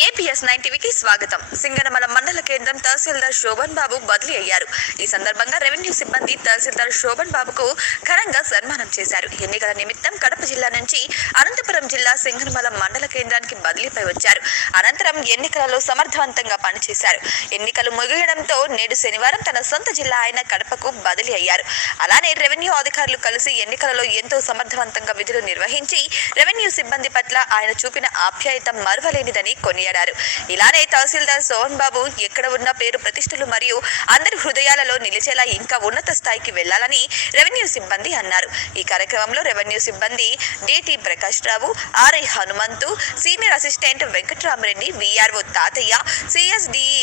APS nine టీవీకి స్వాగతం. సింగనమల మండల కేంద్రం తహసీల్దార్ శోభన్ బాబు బదిలీ అయ్యారు. ఈ సందర్భంగా రెవెన్యూ సిబ్బంది తహసీల్దార్ శోభన్ బాబుకు ఘనంగా సన్మానం చేశారు. ఎన్నికల నిమిత్తం కడప జిల్లా నుంచి అనంతపురం జిల్లా సింగనమల మండల కేంద్రానికి బదిలీపై వచ్చారు. అనంతరం ఎన్నికలలో సమర్థవంతంగా పనిచేశారు. ఎన్నికలు ముగియడంతో నేడు శనివారం తన సొంత జిల్లా అయిన కడపకు బదిలీ అయ్యారు. అలానే రెవెన్యూ అధికారులు కలిసి ఎన్నికలలో ఎంతో సమర్థవంతంగా విధులు నిర్వహించి రెవెన్యూ సిబ్బంది పట్ల ఆయన చూపిన ఆప్యాయత మరువలేనిదని కొనియాడారు ఇలానే తహసీల్దార్ సోహన్ బాబు ఎక్కడ ఉన్న పేరు ప్రతిష్టలు మరియు అందరి హృదయాలలో నిలిచేలా ఇంకా ఉన్నత స్థాయికి వెళ్ళాలని రెవెన్యూ సిబ్బంది అన్నారు. ఈ కార్యక్రమంలో రెవెన్యూ సిబ్బంది DT Prakash Rao RI Hanumanthu senior assistant Venkatramareddy VRO Tatayya CSDE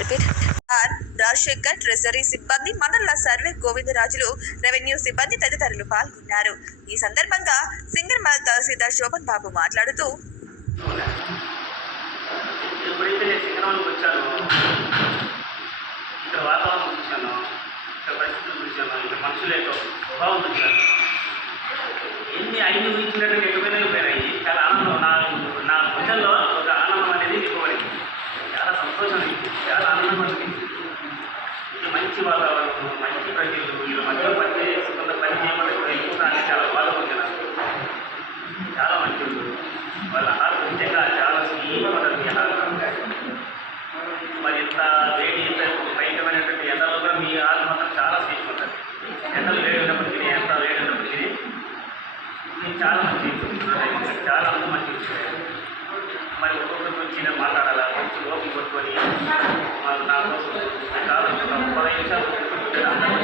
repeat. R. Rajasekhar treasury సిబ్బంది మండల సర్వే గోవిందరాజులు రెవెన్యూ సిబ్బంది తదితరులు పాల్గొన్నారు. ఈ సందర్భంగా సింగర్మల తహసీల్దార్ శోభన్ బాబు మాట్లాడుతూ ఎప్పుడైతే నేను సింగరానికి ఇక్కడ వాతావరణం చూశాను. ఇక్కడ పరిస్థితులు చూశాను. ఇక్కడ మనుషుల యొక్క స్వభావం చూశాను. ఎన్ని ఐదు ఊహించినట్టు ఎటువైనా పోయినాయి. చాలా ఆనందం. నా నా గుండెల్లో ఒక ఆనందం అనేది ఇవ్వబడింది చాలా సంతోషం చాలా ఆనందం అనిపించింది. ఇది మంచి వాతావరణం మంచి ప్రజలు వీళ్ళ మధ్య పని కొంత పని చేయమని వెళ్ళిపోతానని చాలా బాధపడుతున్నాను చాలా మంచి వాళ్ళ. హార్ట్ నిజంగా చాలా స్నేహితులు ఎండలు వేడి ఉన్నప్పటికీ ఎంత వేడి ఉన్నప్పటికీ ఇది చాలా మంచి చాలా మంచి మరి ఒక్కొక్కరి గురించి మాట్లాడాలా వచ్చి లోపలికి కొట్టుకొని నా కోసం కాదు పదహైదు నిమిషాలు